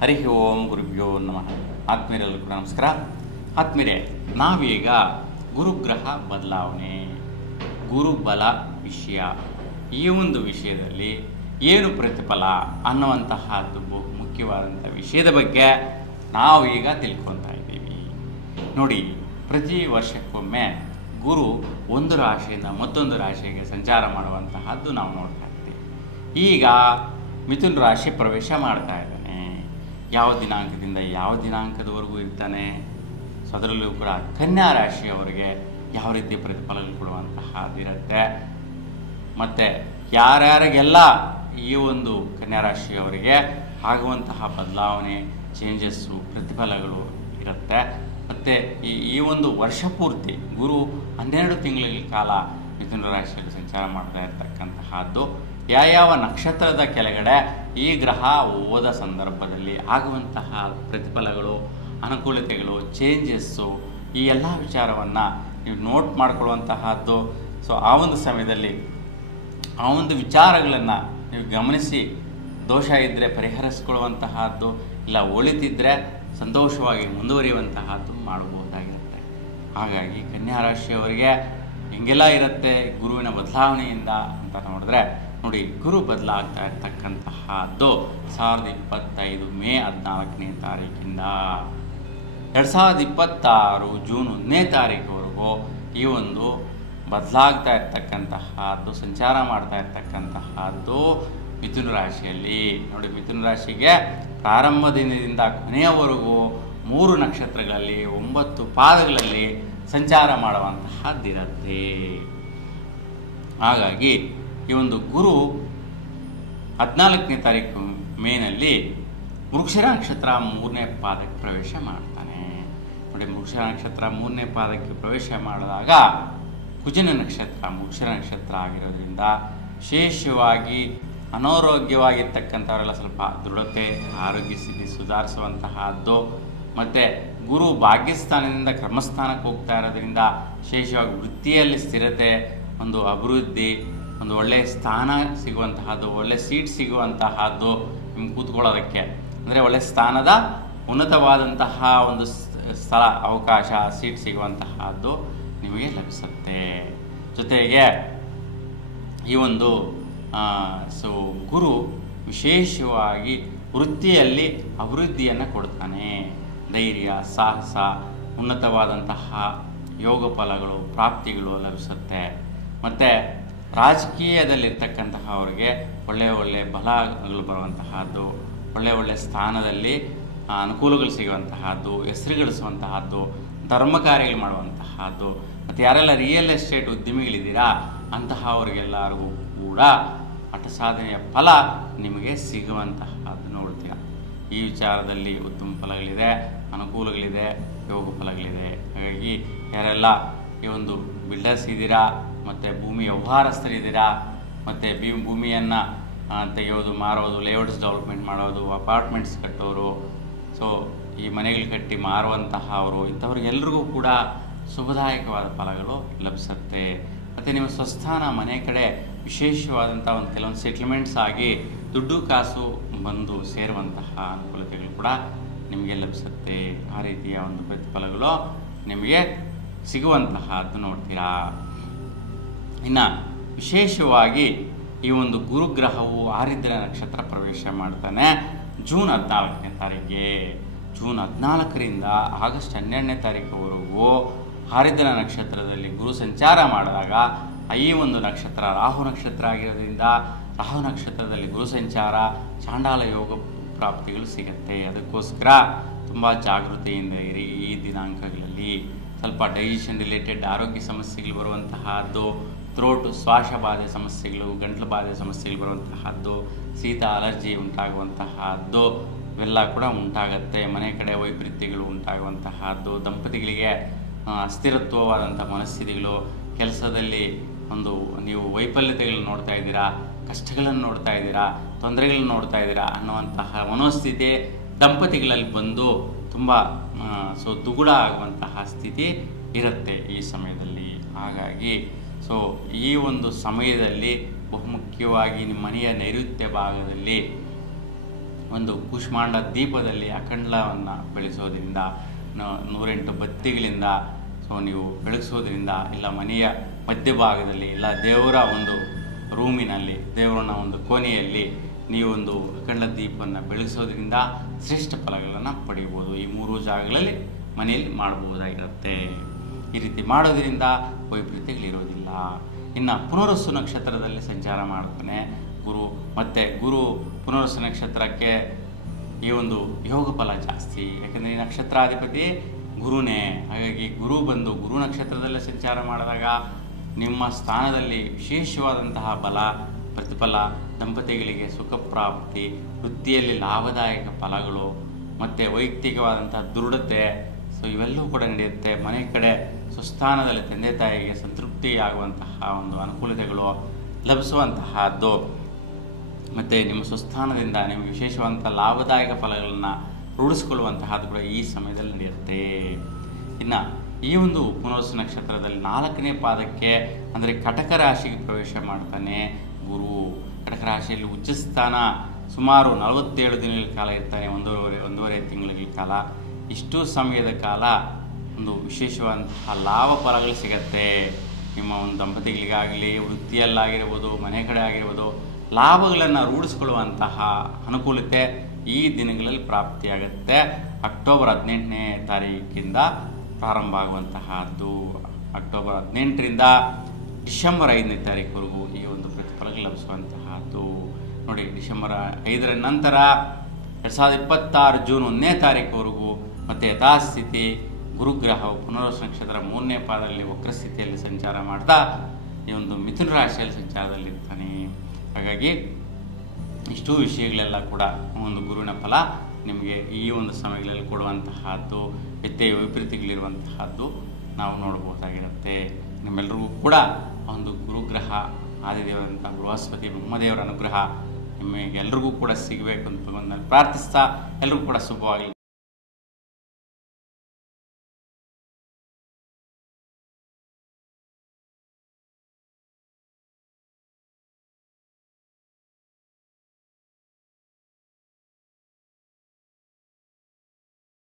ಹರಿ ಓಂ ಗುರುಭ್ಯೋ ನಮಃ. ಆತ್ಮೀಯರೆಲ್ಲರಿಗೂ ಕೂಡ ನಮಸ್ಕಾರ. ಆತ್ಮೀಯರೇ, ನಾವೀಗ ಗುರುಗ್ರಹ ಬದಲಾವಣೆ, ಗುರುಬಲ ವಿಷಯ, ಈ ಒಂದು ವಿಷಯದಲ್ಲಿ ಏನು ಪ್ರತಿಫಲ ಅನ್ನುವಂತಹದ್ದು ಮುಖ್ಯವಾದಂಥ ವಿಷಯದ ಬಗ್ಗೆ ನಾವು ಈಗ ತಿಳ್ಕೊತಾ ಇದ್ದೀವಿ. ನೋಡಿ, ಪ್ರತಿ ವರ್ಷಕ್ಕೊಮ್ಮೆ ಗುರು ಒಂದು ರಾಶಿಯಿಂದ ಮತ್ತೊಂದು ರಾಶಿಗೆ ಸಂಚಾರ ಮಾಡುವಂತಹದ್ದು ನಾವು ನೋಡ್ತಾ ಇದ್ದೀವಿ. ಈಗ ಮಿಥುನ ರಾಶಿ ಪ್ರವೇಶ ಮಾಡ್ತಾ ಇದ್ದಾನೆ. ಯಾವ ದಿನಾಂಕದಿಂದ ಯಾವ ದಿನಾಂಕದವರೆಗೂ ಇರ್ತಾನೆ. ಸೊ ಅದರಲ್ಲೂ ಕೂಡ ಕನ್ಯಾ ರಾಶಿಯವರಿಗೆ ಯಾವ ರೀತಿ ಪ್ರತಿಫಲಗಳು ಕೊಡುವಂತಹದ್ದಿರುತ್ತೆ, ಮತ್ತು ಯಾರ್ಯಾರಿಗೆಲ್ಲ ಈ ಒಂದು ಕನ್ಯಾ ರಾಶಿಯವರಿಗೆ ಆಗುವಂತಹ ಬದಲಾವಣೆ, ಚೇಂಜಸ್ಸು, ಪ್ರತಿಫಲಗಳು ಇರುತ್ತೆ. ಮತ್ತು ಈ ಒಂದು ವರ್ಷ ಪೂರ್ತಿ ಗುರು 12 ತಿಂಗಳ ಕಾಲ ಮಿಥುನ ರಾಶಿಯಲ್ಲಿ ಸಂಚಾರ ಮಾಡ್ತಾ ಇರ್ತಕ್ಕಂತಹದ್ದು ಯಾವ ನಕ್ಷತ್ರದ ಕೆಳಗಡೆ ಈ ಗ್ರಹ ಹೋದ ಸಂದರ್ಭದಲ್ಲಿ ಆಗುವಂತಹ ಪ್ರತಿಫಲಗಳು, ಅನುಕೂಲತೆಗಳು, ಚೇಂಜಸ್ಸು, ಈ ಎಲ್ಲ ವಿಚಾರವನ್ನು ನೀವು ನೋಟ್ ಮಾಡ್ಕೊಳ್ಳುವಂತಹದ್ದು. ಸೊ ಆ ಒಂದು ಸಮಯದಲ್ಲಿ ಆ ಒಂದು ವಿಚಾರಗಳನ್ನು ನೀವು ಗಮನಿಸಿ, ದೋಷ ಇದ್ದರೆ ಪರಿಹರಿಸ್ಕೊಳ್ಳುವಂತಹದ್ದು, ಇಲ್ಲ ಒಳಿತಿದ್ದರೆ ಸಂತೋಷವಾಗಿ ಮುಂದುವರಿಯುವಂತಹದ್ದು ಮಾಡಬಹುದಾಗಿರುತ್ತೆ. ಹಾಗಾಗಿ ಕನ್ಯಾ ರಾಶಿಯವರಿಗೆ ಹೆಂಗೆಲ್ಲ ಇರುತ್ತೆ ಗುರುವಿನ ಬದಲಾವಣೆಯಿಂದ ಅಂತ ನೋಡಿದ್ರೆ, ನೋಡಿ, ಗುರು ಬದಲಾಗ್ತಾ ಇರ್ತಕ್ಕಂತಹದ್ದು 2025 ಮೇ 14ನೇ ತಾರೀಕಿಂದ 2026 ಜೂನ್ 1ನೇ ತಾರೀಕುವರೆಗೂ ಈ ಒಂದು ಬದಲಾಗ್ತಾ ಇರ್ತಕ್ಕಂತಹದ್ದು, ಸಂಚಾರ ಮಾಡ್ತಾ ಇರ್ತಕ್ಕಂತಹದ್ದು ಮಿಥುನ ರಾಶಿಯಲ್ಲಿ. ನೋಡಿ, ಮಿಥುನ ರಾಶಿಗೆ ಪ್ರಾರಂಭ ದಿನದಿಂದ ಕೊನೆಯವರೆಗೂ 3 ನಕ್ಷತ್ರಗಳಲ್ಲಿ 9 ಪಾದಗಳಲ್ಲಿ ಸಂಚಾರ ಮಾಡುವಂತಹದ್ದಿರುತ್ತೆ. ಹಾಗಾಗಿ ಈ ಒಂದು ಗುರು 14ನೇ ತಾರೀಕು ಮೇನಲ್ಲಿ ಮೃಗಶಿರ ನಕ್ಷತ್ರ 3ನೇ ಪಾದಕ್ಕೆ ಪ್ರವೇಶ ಮಾಡ್ತಾನೆ. ನೋಡಿ, ಮೃಗಶಿರ ನಕ್ಷತ್ರ 3ನೇ ಪಾದಕ್ಕೆ ಪ್ರವೇಶ ಮಾಡಿದಾಗ ಕುಜನ ನಕ್ಷತ್ರ ಮೃಗಶಿರ ನಕ್ಷತ್ರ ಆಗಿರೋದ್ರಿಂದ ವಿಶೇಷವಾಗಿ ಅನಾರೋಗ್ಯವಾಗಿರ್ತಕ್ಕಂಥವರೆಲ್ಲ ಸ್ವಲ್ಪ ದೃಢತೆ, ಆರೋಗ್ಯ ಸ್ಥಿತಿ ಸುಧಾರಿಸುವಂತಹದ್ದು, ಮತ್ತು ಗುರು ಭಾಗ್ಯಸ್ಥಾನದಿಂದ ಕ್ರಮಸ್ಥಾನಕ್ಕೆ ಹೋಗ್ತಾ ಇರೋದ್ರಿಂದ ವಿಶೇಷವಾಗಿ ವೃತ್ತಿಯಲ್ಲಿ ಸ್ಥಿರತೆ, ಒಂದು ಅಭಿವೃದ್ಧಿ, ಒಂದು ಒಳ್ಳೆಯ ಸ್ಥಾನ ಸಿಗುವಂತಹದ್ದು, ಒಳ್ಳೆಯ ಸೀಟ್ ಸಿಗುವಂತಹದ್ದು, ನಿಮ್ಗೆ ಕೂತ್ಕೊಳ್ಳೋದಕ್ಕೆ ಅಂದರೆ ಒಳ್ಳೆಯ ಸ್ಥಾನದ ಉನ್ನತವಾದಂತಹ ಒಂದು ಸ್ಥಳ, ಅವಕಾಶ, ಸೀಟ್ ಸಿಗುವಂತಹದ್ದು ನಿಮಗೆ ಲಭಿಸುತ್ತೆ. ಜೊತೆಗೆ ಈ ಒಂದು ಗುರು ವಿಶೇಷವಾಗಿ ವೃತ್ತಿಯಲ್ಲಿ ಅಭಿವೃದ್ಧಿಯನ್ನು ಕೊಡ್ತಾನೆ. ಧೈರ್ಯ, ಸಾಹಸ, ಉನ್ನತವಾದಂತಹ ಯೋಗ ಫಲಗಳು, ಪ್ರಾಪ್ತಿಗಳು ಲಭಿಸುತ್ತೆ. ಮತ್ತು ರಾಜಕೀಯದಲ್ಲಿರ್ತಕ್ಕಂತಹ ಅವರಿಗೆ ಒಳ್ಳೆಯ ಬಲಗಳು ಬರುವಂತಹದ್ದು, ಒಳ್ಳೆಯ ಸ್ಥಾನದಲ್ಲಿ ಅನುಕೂಲಗಳು ಸಿಗುವಂತಹದ್ದು, ಹೆಸರು ಗಳಿಸುವಂತಹದ್ದು, ಧರ್ಮ ಕಾರ್ಯಗಳು ಮಾಡುವಂತಹದ್ದು, ಮತ್ತು ಯಾರೆಲ್ಲ ರಿಯಲ್ ಎಸ್ಟೇಟ್ ಉದ್ಯಮಿಗಳಿದ್ದೀರಾ ಅಂತಹವರಿಗೆಲ್ಲರಿಗೂ ಕೂಡ ಹಠ ಸಾಧನೆಯ ಫಲ ನಿಮಗೆ ಸಿಗುವಂತಹದ್ದು ನೋಡ್ತೀರ. ಈ ವಿಚಾರದಲ್ಲಿ ಉತ್ತಮ ಫಲಗಳಿದೆ, ಅನುಕೂಲಗಳಿದೆ, ಯೋಗ ಫಲಗಳಿದೆ. ಹಾಗಾಗಿ ಯಾರೆಲ್ಲ ಈ ಒಂದು ಬಿಲ್ಡರ್ಸ್ ಇದ್ದೀರಾ, ಮತ್ತು ಭೂಮಿ ವ್ಯವಹಾರಸ್ಥರಿದ್ದೀರಾ, ಮತ್ತು ಭೂಮಿಯನ್ನು ತೆಗೆಯೋದು, ಮಾರೋದು, ಲೇಔಟ್ಸ್ ಡೆವಲಪ್ಮೆಂಟ್ ಮಾಡೋದು, ಅಪಾರ್ಟ್ಮೆಂಟ್ಸ್ ಕಟ್ಟೋರು, ಸೊ ಈ ಮನೆಗಳು ಕಟ್ಟಿ ಮಾರುವಂತಹ ಅವರು, ಇಂಥವ್ರಿಗೆಲ್ರಿಗೂ ಕೂಡ ಶುಭದಾಯಕವಾದ ಫಲಗಳು ಲಭಿಸುತ್ತೆ. ಮತ್ತು ನಿಮ್ಮ ಸ್ವಸ್ಥಾನ ಮನೆ ಕಡೆ ವಿಶೇಷವಾದಂಥ ಒಂದು ಕೆಲವೊಂದು ಸೆಟ್ಲ್ಮೆಂಟ್ಸ್ ಆಗಿ ದುಡ್ಡು ಕಾಸು ಬಂದು ಸೇರುವಂತಹ ಅನುಕೂಲತೆಗಳು ಕೂಡ ನಿಮಗೆ ಲಭಿಸುತ್ತೆ. ಆ ರೀತಿಯ ಒಂದು ಪ್ರತಿಫಲಗಳು ನಿಮಗೆ ಸಿಗುವಂತಹದ್ದು ನೋಡ್ತೀರಾ. ಇನ್ನು ವಿಶೇಷವಾಗಿ ಈ ಒಂದು ಗುರುಗ್ರಹವು ಆರಿದ್ರ ನಕ್ಷತ್ರ ಪ್ರವೇಶ ಮಾಡ್ತಾನೆ ಜೂನ್ 14ನೇ ತಾರೀಕಿಗೆ. ಜೂನ್ 14ರಿಂದ ಆಗಸ್ಟ್ 12ನೇ ತಾರೀಕುವರೆಗೂ ಆರಿದ್ರ ನಕ್ಷತ್ರದಲ್ಲಿ ಗುರು ಸಂಚಾರ ಮಾಡಿದಾಗ ಈ ಒಂದು ನಕ್ಷತ್ರ ರಾಹು ನಕ್ಷತ್ರ ಆಗಿರೋದ್ರಿಂದ ರಾಹು ನಕ್ಷತ್ರದಲ್ಲಿ ಗುರು ಸಂಚಾರ ಚಾಂಡಾಲ ಯೋಗ ಪ್ರಾಪ್ತಿಗಳು ಸಿಗುತ್ತೆ. ಅದಕ್ಕೋಸ್ಕರ ತುಂಬ ಜಾಗೃತಿಯಿಂದ ಇರಿ. ಈ ದಿನಾಂಕಗಳಲ್ಲಿ ಸ್ವಲ್ಪ ಡೈಜೆಷನ್ ರಿಲೇಟೆಡ್ ಆರೋಗ್ಯ ಸಮಸ್ಯೆಗಳು ಬರುವಂತಹದ್ದು, ಥ್ರೋಟು ಶ್ವಾಸಬಾಧೆ ಸಮಸ್ಯೆಗಳು, ಗಂಟಲು ಬಾಧೆ ಸಮಸ್ಯೆಗಳು ಬರುವಂತಹದ್ದು, ಶೀತ ಅಲರ್ಜಿ ಉಂಟಾಗುವಂತಹದ್ದು ಇವೆಲ್ಲ ಕೂಡ ಉಂಟಾಗತ್ತೆ. ಮನೆ ಕಡೆ ವೈಪರೀತ್ಯಗಳು ಉಂಟಾಗುವಂತಹದ್ದು, ದಂಪತಿಗಳಿಗೆ ಅಸ್ಥಿರತ್ವವಾದಂಥ ಮನಸ್ಥಿತಿಗಳು, ಕೆಲಸದಲ್ಲಿ ಒಂದು ನೀವು ವೈಫಲ್ಯತೆಗಳನ್ನು ನೋಡ್ತಾ ಇದ್ದೀರಾ, ಕಷ್ಟಗಳನ್ನು ನೋಡ್ತಾ ಇದ್ದೀರಾ, ತೊಂದರೆಗಳನ್ನು ನೋಡ್ತಾ ಇದ್ದೀರಾ ಅನ್ನುವಂತಹ ಮನೋಸ್ಥಿತಿ ದಂಪತಿಗಳಲ್ಲಿ ಬಂದು ತುಂಬ ದುಗುಡ ಆಗುವಂತಹ ಸ್ಥಿತಿ ಇರುತ್ತೆ ಈ ಸಮಯದಲ್ಲಿ. ಹಾಗಾಗಿ ಈ ಒಂದು ಸಮಯದಲ್ಲಿ ಬಹುಮುಖ್ಯವಾಗಿ ನಿಮ್ಮ ಮನೆಯ ನೈಋತ್ಯ ಭಾಗದಲ್ಲಿ ಒಂದು ಕೂಷ್ಮಾಂಡ ದೀಪದಲ್ಲಿ ಅಖಂಡವನ್ನು ಬೆಳೆಸೋದ್ರಿಂದ 108 ಬತ್ತಿಗಳಿಂದ ನೀವು ಬೆಳಗಿಸೋದ್ರಿಂದ ಇಲ್ಲ ಮನೆಯ ಮಧ್ಯಭಾಗದಲ್ಲಿ ಇಲ್ಲ ದೇವರ ಒಂದು ರೂಮಿನಲ್ಲಿ ದೇವರನ್ನ ಒಂದು ಕೋಣೆಯಲ್ಲಿ ನೀವೊಂದು ಅಖಂಡ ದೀಪವನ್ನು ಬೆಳಗಿಸೋದ್ರಿಂದ ಶ್ರೇಷ್ಠ ಫಲಗಳನ್ನು ಪಡೆಯಬಹುದು. ಈ 3 ಜಾಗಗಳಲ್ಲಿ ಮನೆಯಲ್ಲಿ ಮಾಡಬಹುದಾಗಿರುತ್ತೆ. ಈ ರೀತಿ ಮಾಡೋದ್ರಿಂದ ವೈಪರೀತ್ಯಗಳಿರೋದಿಲ್ಲ. ಇನ್ನು ಪುನರ್ವಸು ನಕ್ಷತ್ರದಲ್ಲಿ ಸಂಚಾರ ಮಾಡ್ತಾನೆ ಗುರು ಪುನರ್ವಸು ನಕ್ಷತ್ರಕ್ಕೆ ಈ ಒಂದು ಯೋಗ ಫಲ ಜಾಸ್ತಿ. ಯಾಕಂದರೆ ಈ ನಕ್ಷತ್ರಾಧಿಪತಿ ಗುರುನೇ. ಹಾಗಾಗಿ ಗುರು ನಕ್ಷತ್ರದಲ್ಲಿ ಸಂಚಾರ ಮಾಡಿದಾಗ ನಿಮ್ಮ ಸ್ಥಾನದಲ್ಲಿ ವಿಶೇಷವಾದಂತಹ ಬಲ ಪ್ರತಿಫಲ, ದಂಪತಿಗಳಿಗೆ ಸುಖ ಪ್ರಾಪ್ತಿ, ವೃತ್ತಿಯಲ್ಲಿ ಲಾಭದಾಯಕ ಫಲಗಳು ಮತ್ತು ವೈಯಕ್ತಿಕವಾದಂತಹ ದೃಢತೆ ಇವೆಲ್ಲವೂ ಕೂಡ ನಡೆಯುತ್ತೆ. ಮನೆ ಕಡೆ ಸ್ವಸ್ಥಾನದಲ್ಲಿ ತಂದೆ ತಾಯಿಗೆ ಸಂತೃಪ್ತಿಯಾಗುವಂತಹ ಒಂದು ಅನುಕೂಲತೆಗಳು ಲಭಿಸುವಂತಹದ್ದು ಮತ್ತು ನಿಮ್ಮ ಸ್ವಸ್ಥಾನದಿಂದ ನಿಮಗೆ ವಿಶೇಷವಾದಂಥ ಲಾಭದಾಯಕ ಫಲಗಳನ್ನು ರೂಢಿಸಿಕೊಳ್ಳುವಂತಹದ್ದು ಕೂಡ ಈ ಸಮಯದಲ್ಲಿ ನಡೆಯುತ್ತೆ. ಇನ್ನು ಈ ಒಂದು ಪುನರ್ವಸು ನಕ್ಷತ್ರದಲ್ಲಿ 4ನೇ ಪಾದಕ್ಕೆ ಅಂದರೆ ಕಟಕ ರಾಶಿಗೆ ಪ್ರವೇಶ ಮಾಡ್ತಾನೆ ಗುರು. ಕಟಕ ರಾಶಿಯಲ್ಲಿ ಉಚ್ಚಸ್ಥಾನ ಸುಮಾರು 47 ದಿನಗಳ ಕಾಲ ಇರ್ತಾನೆ, ಒಂದೂವರೆ ತಿಂಗಳ ಕಾಲ. ಇಷ್ಟು ಸಮಯದ ಕಾಲ ಒಂದು ವಿಶೇಷವಾದಂತಹ ಲಾಭ ಫಲಗಳು ಸಿಗತ್ತೆ. ನಿಮ್ಮ ಒಂದು ದಂಪತಿಗಳಿಗಾಗಲಿ, ವೃತ್ತಿಯಲ್ಲಾಗಿರ್ಬೋದು, ಮನೆ ಕಡೆ ಆಗಿರ್ಬೋದು, ಲಾಭಗಳನ್ನು ರೂಢಿಸ್ಕೊಳ್ಳುವಂತಹ ಅನುಕೂಲತೆ ಈ ದಿನಗಳಲ್ಲಿ ಪ್ರಾಪ್ತಿಯಾಗುತ್ತೆ. ಅಕ್ಟೋಬರ್ 18ನೇ ತಾರೀಕಿಂದ ಪ್ರಾರಂಭ ಆಗುವಂತಹದ್ದು. ಅಕ್ಟೋಬರ್ 18ರಿಂದ ಡಿಸೆಂಬರ್ 5ನೇ ತಾರೀಕುವರೆಗೂ ಈ ಒಂದು ಪ್ರತಿಫಲಗಳು ಲಭಿಸುವಂತಹದ್ದು. ನೋಡಿ, ಡಿಸೆಂಬರ್ 5ರ ನಂತರ 2026 ಜೂನ್ 1ನೇ ತಾರೀಕುವರೆಗೂ ಮತ್ತು ಯಥಾಸ್ಥಿತಿ ಗುರುಗ್ರಹವು ಪುನರ್ವಸು ನಕ್ಷತ್ರ 3ನೇ ಪಾದದಲ್ಲಿ ವಕ್ರಸ್ಥಿತಿಯಲ್ಲಿ ಸಂಚಾರ ಮಾಡ್ತಾ ಈ ಒಂದು ಮಿಥುನ ರಾಶಿಯಲ್ಲಿ ಸಂಚಾರದಲ್ಲಿರ್ತಾನೆ. ಹಾಗಾಗಿ ಇಷ್ಟು ವಿಷಯಗಳೆಲ್ಲ ಕೂಡ ಒಂದು ಗುರುವಿನ ಫಲ ನಿಮಗೆ ಈ ಒಂದು ಸಮಯಗಳಲ್ಲಿ ಕೊಡುವಂತಹದ್ದು, ವ್ಯತ್ಯಯ ವೈಪರೀತ್ಯಗಳಿರುವಂತಹದ್ದು ನಾವು ನೋಡಬಹುದಾಗಿರುತ್ತೆ. ನಿಮ್ಮೆಲ್ಲರಿಗೂ ಕೂಡ ಒಂದು ಗುರುಗ್ರಹ ಆದಿದೇವರಂಥ ಬೃಹಸ್ಪತಿ ಬ್ರಹ್ಮದೇವರ ಅನುಗ್ರಹ ನಿಮಗೆಲ್ಲರಿಗೂ ಕೂಡ ಸಿಗಬೇಕು ಅಂತ ಭಗವಂತನಲ್ಲಿ ಪ್ರಾರ್ಥಿಸ್ತಾ ಎಲ್ಲರಿಗೂ ಕೂಡ ಶುಭವಾಗಿ